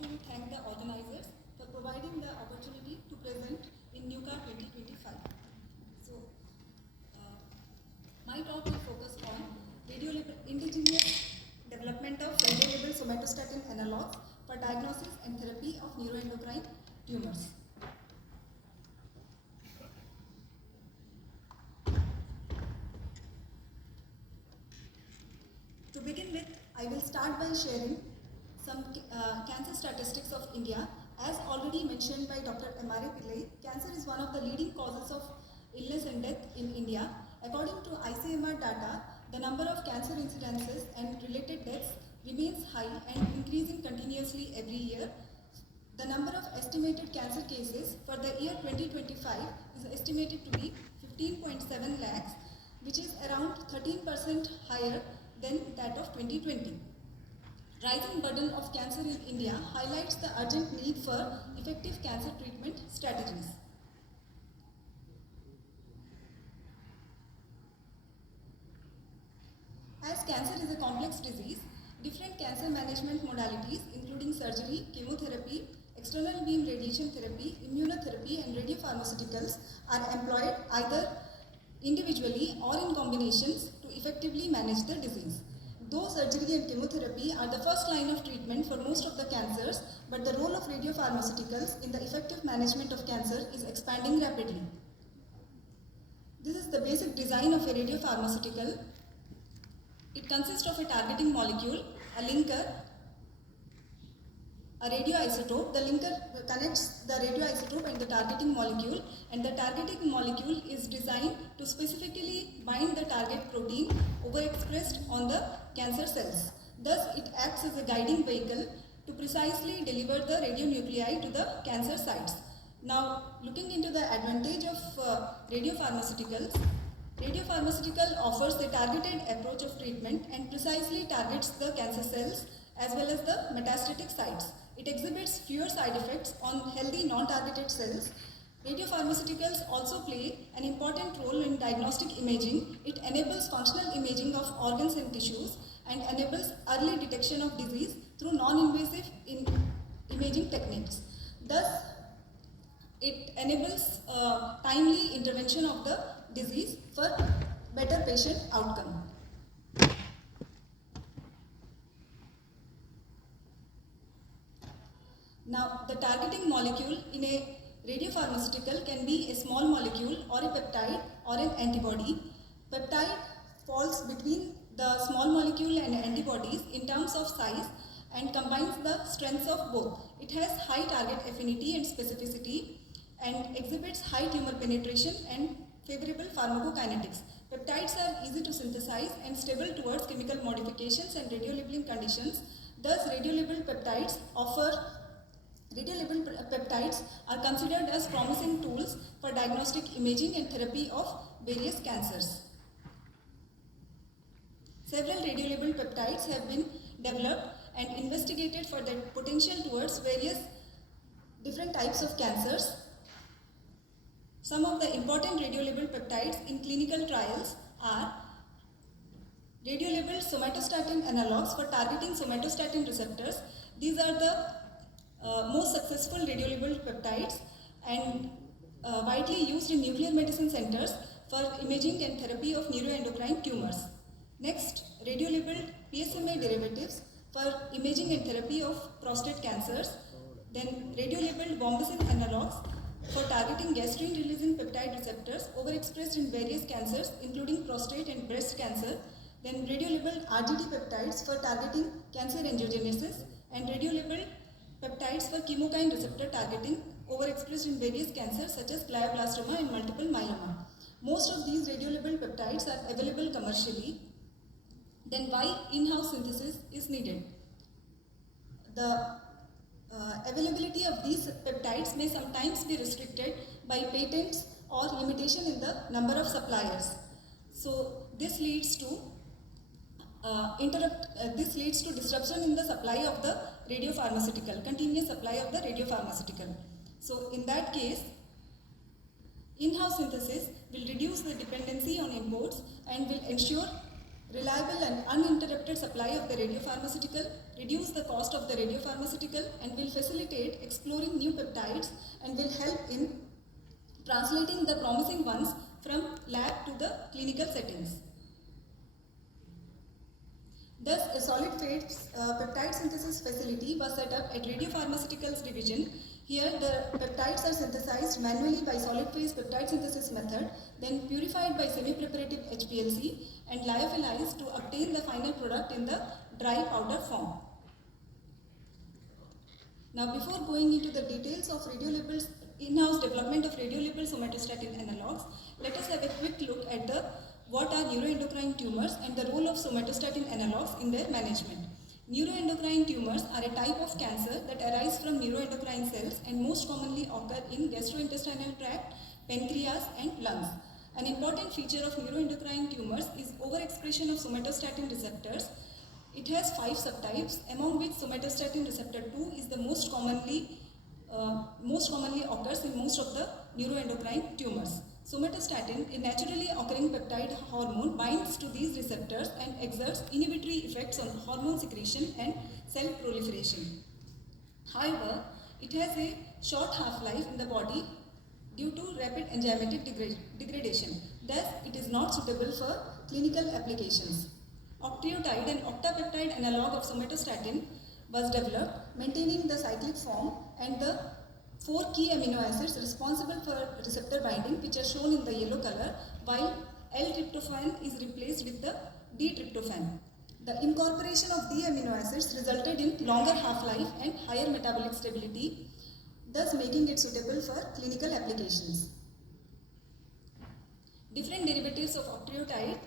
like to thank the organizers for providing the opportunity to present in NUCA 2025. So, my talk will focus on indigenous development of radiolabeled somatostatin analogs for diagnosis and therapy of neuroendocrine tumors. To begin with, I will start by sharing some cancer statistics of India. As already mentioned by Dr. M.R.A. Pillai, cancer is one of the leading causes of illness and death in India. According to ICMR data, the number of cancer incidences and related deaths remains high and increasing continuously every year. The number of estimated cancer cases for the year 2025 is estimated to be 15.7 lakhs, which is around 13% higher than that of 2020. Rising burden of cancer in India highlights the urgent need for effective cancer treatment strategies. As cancer is a complex disease, different cancer management modalities including surgery, chemotherapy, external beam radiation therapy, immunotherapy and radiopharmaceuticals are employed either individually or in combinations to effectively manage the disease. Though surgery and chemotherapy are the first line of treatment for most of the cancers, but the role of radiopharmaceuticals in the effective management of cancer is expanding rapidly. This is the basic design of a radiopharmaceutical. It consists of a targeting molecule, a linker, a radioisotope. The linker connects the radioisotope and the targeting molecule, and the targeting molecule is designed to specifically bind the target protein overexpressed on the cancer cells. Thus, it acts as a guiding vehicle to precisely deliver the radionuclei to the cancer sites. Now, looking into the advantage of radiopharmaceuticals, radiopharmaceutical offers a targeted approach of treatment and precisely targets the cancer cells as well as the metastatic sites. It exhibits fewer side effects on healthy non-targeted cells. Radiopharmaceuticals also play an important role in diagnostic imaging. It enables functional imaging of organs and tissues and enables early detection of disease through non-invasive imaging techniques. Thus, it enables timely intervention of the disease for better patient outcome. Now, the targeting molecule in a radiopharmaceutical can be a small molecule or a peptide or an antibody. Peptide falls between the small molecule and antibodies in terms of size and combines the strengths of both. It has high target affinity and specificity and exhibits high tumor penetration and favorable pharmacokinetics. Peptides are easy to synthesize and stable towards chemical modifications and radiolabeling conditions. Thus, radiolabeled peptides are considered as promising tools for diagnostic imaging and therapy of various cancers. Several radiolabeled peptides have been developed and investigated for their potential towards various different types of cancers. Some of the important radiolabeled peptides in clinical trials are radiolabeled somatostatin analogs for targeting somatostatin receptors. These are the most successful radiolabeled peptides and widely used in nuclear medicine centers for imaging and therapy of neuroendocrine tumors. Next, radiolabeled PSMA derivatives for imaging and therapy of prostate cancers. Then radiolabeled bombesin analogs for targeting gastrin-releasing peptide receptors overexpressed in various cancers including prostate and breast cancer. Then radiolabeled RGD peptides for targeting cancer angiogenesis and radiolabeled peptides for chemokine receptor targeting overexpressed in various cancers such as glioblastoma and multiple myeloma. Most of these radiolabeled peptides are available commercially. Then why in-house synthesis is needed? The availability of these peptides may sometimes be restricted by patents or limitation in the number of suppliers. So this leads to disruption in the supply of the radiopharmaceutical, continuous supply of the radiopharmaceutical. So in that case, in-house synthesis will reduce the dependency on imports and will ensure reliable and uninterrupted supply of the radiopharmaceutical reduce the cost of the radiopharmaceutical and will facilitate exploring new peptides and will help in translating the promising ones from lab to the clinical settings. Thus, a solid phase peptide synthesis facility was set up at Radiopharmaceuticals Division. Here, the peptides are synthesized manually by solid phase peptide synthesis method, then purified by semi-preparative HPLC and lyophilized to obtain the final product in the dry powder form. Now, before going into the details of Radiolabeled in-house development of Radiolabeled somatostatin analogs, let us have a quick look at what are neuroendocrine tumors and the role of somatostatin analogs in their management. Neuroendocrine tumors are a type of cancer that arise from neuroendocrine cells and most commonly occur in gastrointestinal tract, pancreas and lungs. An important feature of neuroendocrine tumors is overexpression of somatostatin receptors. It has 5 subtypes, among which somatostatin receptor 2 is the most commonly occurs in most of the neuroendocrine tumors. Somatostatin, a naturally occurring peptide hormone, binds to these receptors and exerts inhibitory effects on hormone secretion and cell proliferation. However, it has a short half-life in the body due to rapid enzymatic degradation. Thus, it is not suitable for clinical applications. Octreotide, an octapeptide analog of somatostatin, was developed, maintaining the cyclic form and the 4 key amino acids responsible for receptor binding, which are shown in the yellow color, while L-tryptophan is replaced with the D-tryptophan. The incorporation of the amino acids resulted in longer half-life and higher metabolic stability, thus making it suitable for clinical applications. Different derivatives of octreotide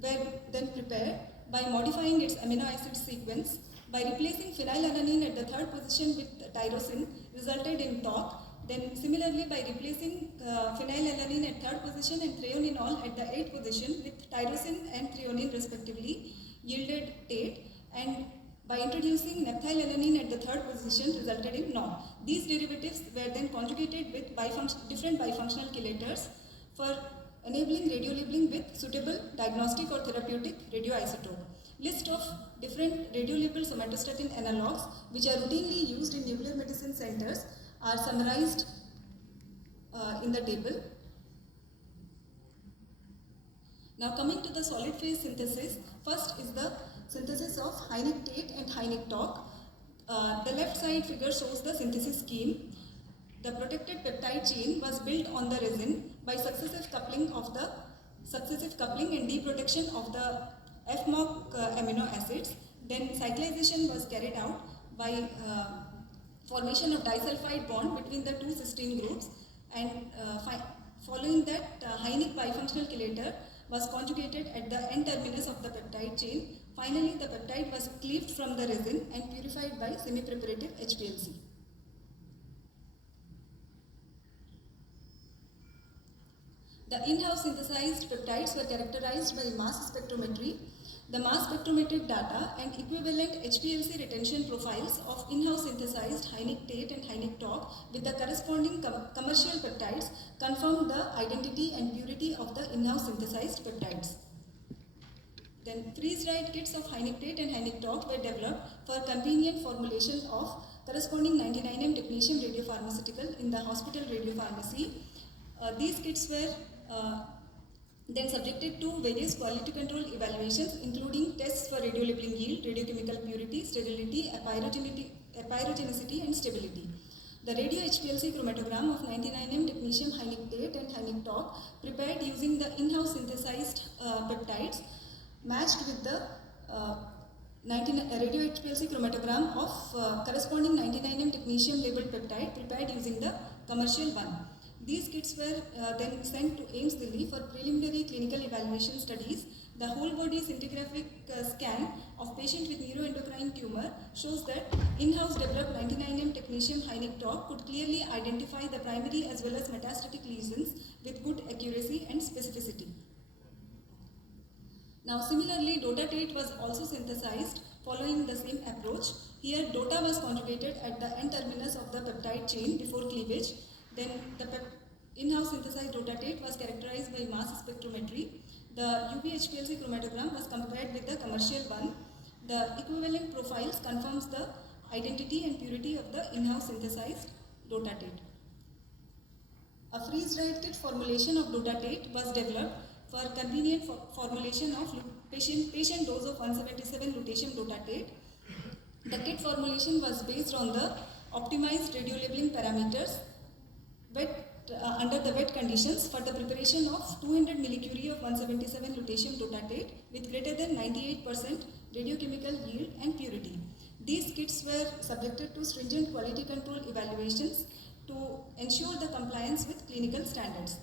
were then prepared by modifying its amino acid sequence. By replacing phenylalanine at the 3rd position with tyrosine resulted in TOC. Then similarly, by replacing phenylalanine at 3rd position and threonenol at the 8th position with tyrosine and threonine respectively yielded TATE, and by introducing naphthylalanine at the 3rd position resulted in NON. These derivatives were then conjugated with different bifunctional chelators for enabling radiolabeling with suitable diagnostic or therapeutic radioisotope. List of different radiolabeled somatostatin analogs which are routinely used in nuclear medicine centers are summarized in the table. Now coming to the solid phase synthesis, first is the synthesis of Heineck Tate and Heineck TOC. The left side figure shows the synthesis scheme. The protected peptide chain was built on the resin by successive coupling and deprotection of the FMOC amino acids. Then cyclization was carried out by formation of disulfide bond between the 2 cysteine groups, and following that Heineck bifunctional chelator was conjugated at the end terminus of the peptide chain. Finally, the peptide was cleaved from the resin and purified by semi-preparative HPLC. The in-house synthesized peptides were characterized by mass spectrometry. The mass spectrometric data and equivalent HPLC retention profiles of in-house synthesized Heineck Tate and Heineck TOC with the corresponding commercial peptides confirmed the identity and purity of the in-house synthesized peptides. Then freeze-dried kits of Heineck Tate and Heineck TOC were developed for convenient formulation of corresponding 99M technetium radiopharmaceutical in the hospital radiopharmacy. These kits were then subjected to various quality control evaluations, including tests for radiolabeling yield, radiochemical purity, sterility, apyrogenicity and stability. The radio HPLC chromatogram of 99M technetium Heineck Tate and Heineck TOC prepared using the in-house synthesized peptides matched with the radio HPLC chromatogram of corresponding 99M technetium labeled peptide prepared using the commercial one. These kits were then sent to AIIMS Delhi for preliminary clinical evaluation studies. The whole body scintigraphic scan of patient with neuroendocrine tumor shows that in-house developed 99M technetium Heineck TOC could clearly identify the primary as well as metastatic lesions with good accuracy and specificity. Now similarly, dotatate was also synthesized following the same approach. Here dota was conjugated at the end terminus of the peptide chain before cleavage. Then the in-house synthesized dotatate was characterized by mass spectrometry. The UV HPLC chromatogram was compared with the commercial one. The equivalent profiles confirms the identity and purity of the in-house synthesized dotatate. A freeze-dried kit formulation of dotatate was developed for convenient formulation of patient dose of 177 lutetium dotatate. The kit formulation was based on the optimized radiolabeling parameters under the wet conditions for the preparation of 200 millicurie of 177 lutetium dotatate with greater than 98% radiochemical yield and purity. These kits were subjected to stringent quality control evaluations to ensure the compliance with clinical standards.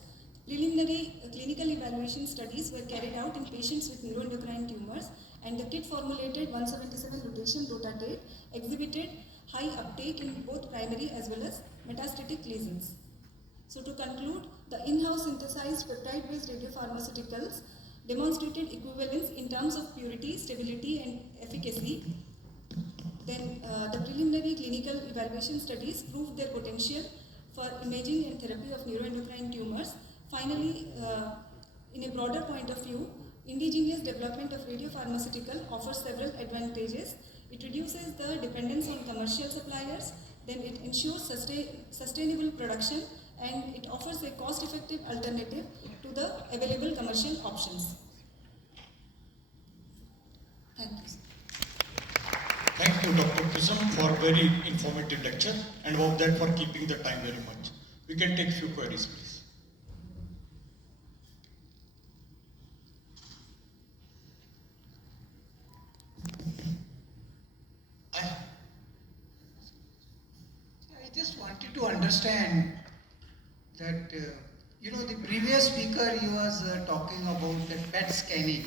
Preliminary clinical evaluation studies were carried out in patients with neuroendocrine tumors, and the kit formulated 177 lutetium dotatate exhibited high uptake in both primary as well as metastatic lesions. So to conclude, the in-house synthesized peptide-based radiopharmaceuticals demonstrated equivalence in terms of purity, stability and efficacy. Then the preliminary clinical evaluation studies proved their potential for imaging and therapy of neuroendocrine tumors. Finally, in a broader point of view, indigenous development of radiopharmaceutical offers several advantages. It reduces the dependence on commercial suppliers, then it ensures sustainable production, and it offers a cost-effective alternative to the available commercial options. Thank you. Thank you, Dr. Kusum, for very informative lecture, and about that for keeping the time very much. We can take few queries, please. I just wanted to understand that, the previous speaker, he was talking about that PET scanning.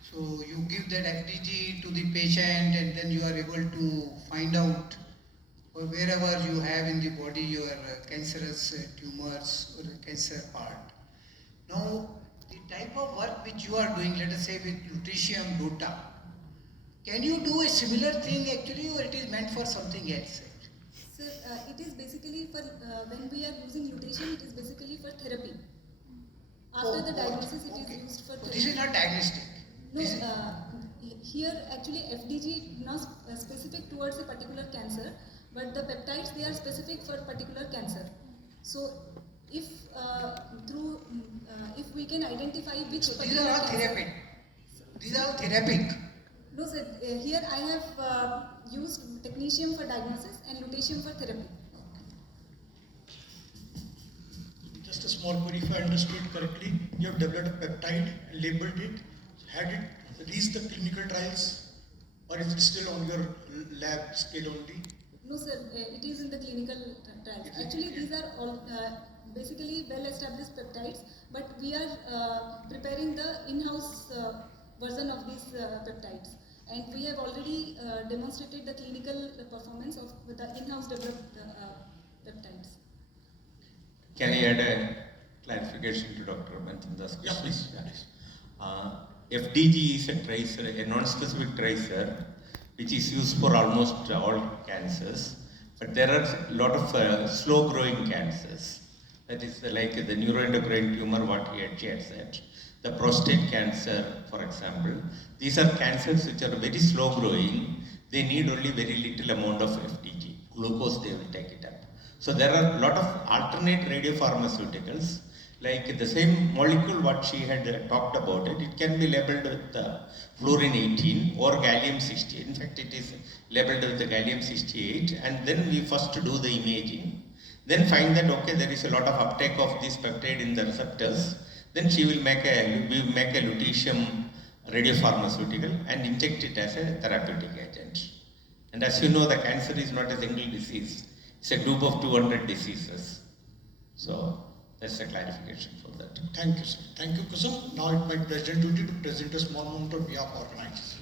So you give that FDG to the patient and then you are able to find out wherever you have in the body your cancerous tumors or the cancer part. Now, the type of work which you are doing, let us say with lutetium dota, can you do a similar thing actually, or it is meant for something else? Sir, it is basically for, when we are using lutetium, it is basically for therapy. After the diagnosis, it is used for therapy. This is not diagnostic. No, here actually FDG not specific towards a particular cancer, but the peptides, they are specific for particular cancer. So if if we can identify which so these are all therapeutic. These are all therapeutic. No sir, here I have used technetium for diagnosis and lutetium for therapy. Just a small query, if I understood correctly, you have developed a peptide, labeled it. Had it reached the clinical trials, or is it still on your lab scale only? No sir, it is in the clinical trials. Actually these are all basically well established peptides, but we are preparing the in-house version of these peptides, and we have already demonstrated the clinical performance of with the in-house developed peptides. Can I add a clarification to Dr. Manchanda's question? Yeah, please. FDG is a tracer, a non-specific tracer, which is used for almost all cancers. But there are a lot of slow-growing cancers. That is like the neuroendocrine tumor, what he had said. The prostate cancer, for example. These are cancers which are very slow-growing. They need only very little amount of FDG. Glucose, they will take it up. So there are a lot of alternate radiopharmaceuticals. Like the same molecule what she had talked about it can be labeled with fluorine-18 or gallium-68. In fact, it is labeled with the gallium-68, and then we first do the imaging. Then find that okay, there is a lot of uptake of this peptide in the receptors. Then we will make a lutetium radiopharmaceutical and inject it as a therapeutic agent. And as you know, the cancer is not a single disease; it's a group of 200 diseases. So that's a clarification for that. Thank you, sir. Thank you, Kusum. Now it's my pleasure duty to present a small moment on behalf of organizers.